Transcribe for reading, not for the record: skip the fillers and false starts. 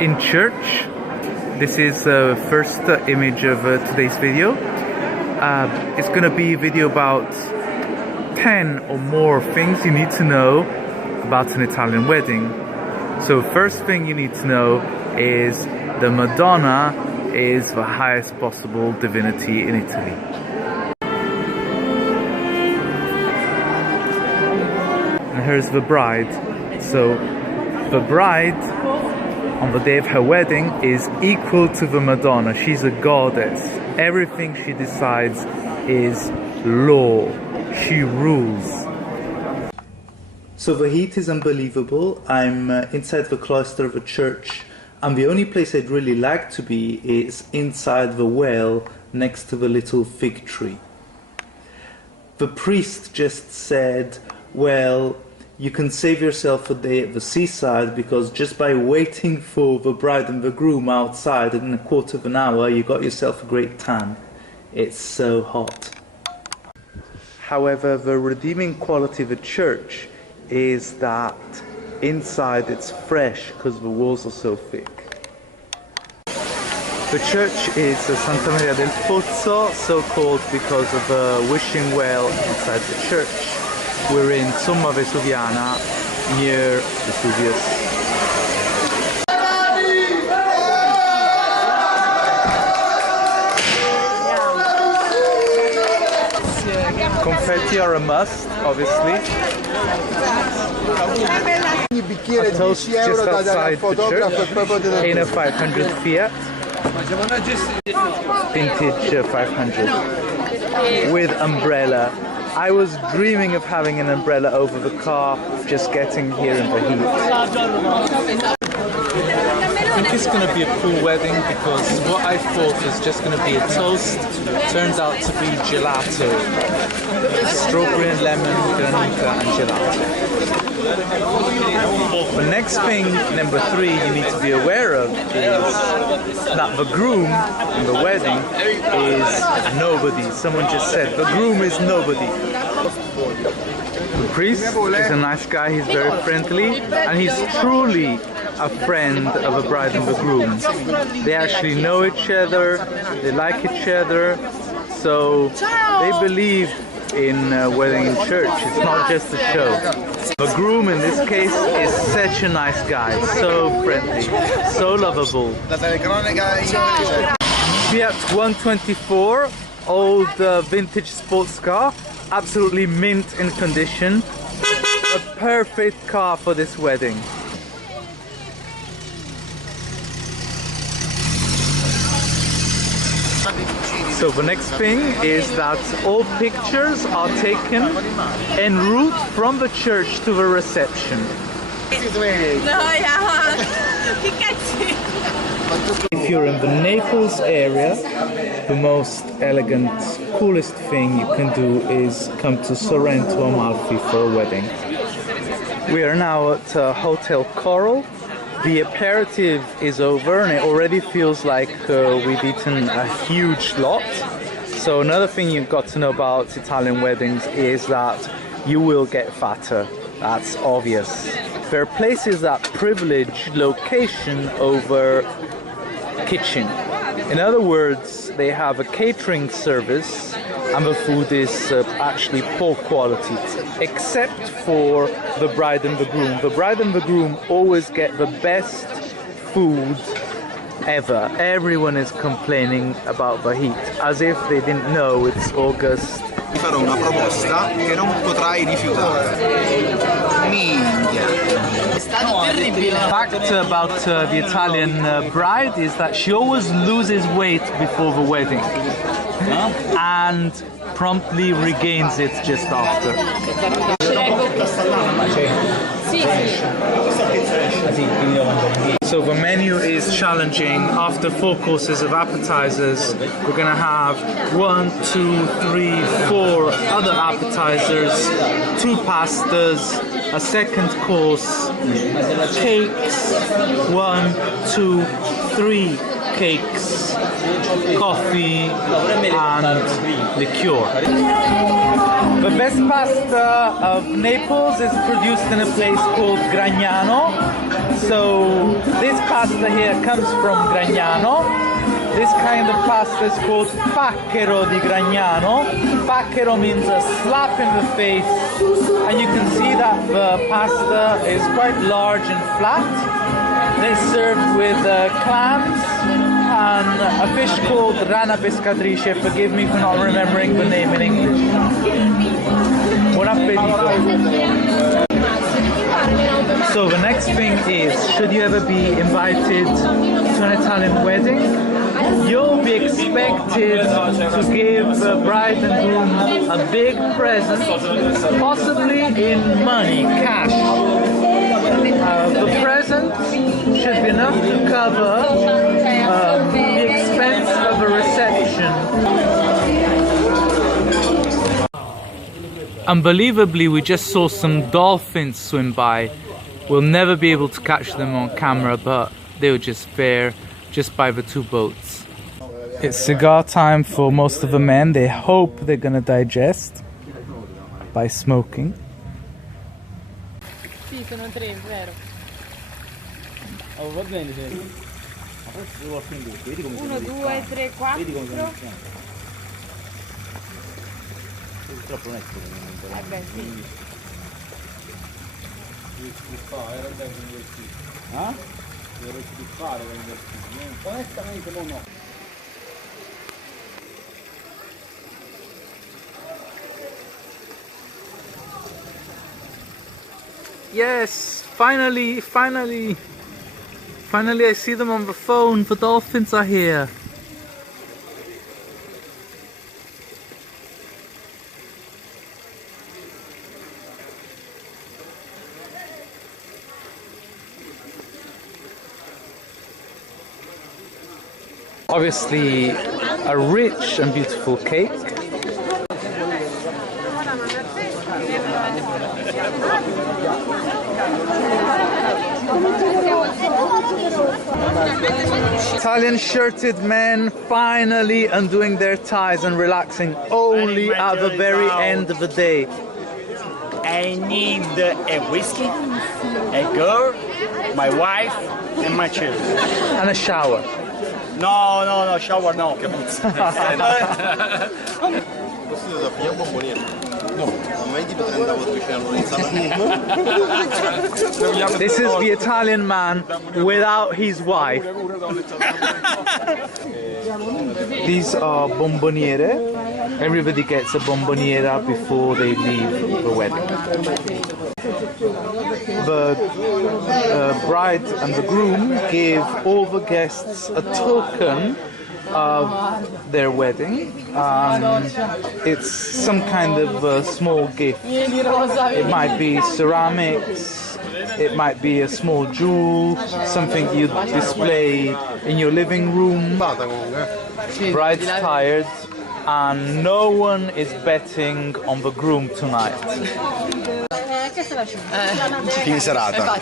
in church. This is the first image of today's video. It's going to be a video about 10 or more things you need to know about an Italian wedding. So first thing you need to know is the Madonna is the highest possible divinity in Italy. And here's the bride. So the bride on the day of her wedding is equal to the Madonna. She's a goddess. Everything she decides is law. She rules. So the heat is unbelievable. I'm inside the cloister of a church, and the only place I'd really like to be is inside the well next to the little fig tree. The priest just said, well, you can save yourself a day at the seaside because just by waiting for the bride and the groom outside in a quarter of an hour, you got yourself a great tan. It's so hot. However, the redeeming quality of the church is that inside it's fresh because the walls are so thick. The church is Santa Maria del Pozzo, so called because of the wishing well inside the church. We're in Somma Vesuviana, near Vesuvius. Confetti are a must, obviously. A toast just outside the church, in a 500 Fiat, vintage 500, with umbrella. I was dreaming of having an umbrella over the car, just getting here in the heat. I think it's going to be a cool wedding because what I thought was just going to be a toast turns out to be gelato. Strawberry and lemon, granita and gelato. The next thing, number 3, you need to be aware of is that the groom in the wedding is nobody. Someone just said, the groom is nobody. The priest is a nice guy, he's very friendly, and he's truly a friend of the bride and the groom. They actually know each other, they like each other, so they believe in wedding in church. It's not just a show. The groom in this case is such a nice guy, so friendly, so lovable. Fiat 124, old vintage sports car, absolutely mint in condition. A perfect car for this wedding. So the next thing is that all pictures are taken en route from the church to the reception. If you're in the Naples area, the most elegant, coolest thing you can do is come to Sorrento, Amalfi for a wedding. We are now at Hotel Coral. The aperitif is over and it already feels like we've eaten a huge lot. So another thing you've got to know about Italian weddings is that you will get fatter. That's obvious. There are places that privilege location over kitchen. In other words, they have a catering service and the food is actually poor quality, except for the bride and the groom. The bride and the groom always get the best food ever. Everyone is complaining about the heat, as if they didn't know it's August. Ti farò una proposta che non potrai rifiutare. Minchia. The fact about the Italian bride is that she always loses weight before the wedding and promptly regains it just after. So the menu is challenging. After 4 courses of appetizers, we're gonna have 1, 2, 3, 4 other appetizers, 2 pastas, a second course, cakes, 1, 2, 3 cakes, coffee and liqueur. The best pasta of Naples is produced in a place called Gragnano. So this pasta pasta here comes from Gragnano. This kind of pasta is called pacchero di Gragnano. Pacchero means a slap in the face, and you can see that the pasta is quite large and flat. And it's served with clams and a fish called rana pescatrice. Forgive me for not remembering the name in English. Buon appetito! So the next thing is, should you ever be invited to an Italian wedding, you'll be expected to give the bride and groom a big present, possibly in money, cash. The present should be enough to cover the expense of a reception. Unbelievably, we just saw some dolphins swim by. We'll never be able to catch them on camera, but they were just there, just by the two boats. It's cigar time for most of the men. They hope they're gonna digest by smoking. Sì, sono tre, vero. Oh, va bene, sì. 1, 2, 3, 4. Purtroppo non è che Eh beh, sì. ah? Dovrei fare onestamente no. Yes, finally I see them on the phone. The dolphins are here. Obviously, a rich and beautiful cake. Italian shirted men finally undoing their ties and relaxing only at the very end of the day. I need a whiskey, a girl, my wife, and my children. And a shower. No, shower no. This is the Italian man without his wife. These are bomboniere. Everybody gets a bomboniera before they leave the wedding. The bride and the groom give all the guests a token of their wedding. It's some kind of a small gift. It might be ceramics, it might be a small jewel, something you display in your living room. Bride's tired and no one is betting on the groom tonight. Fine serata.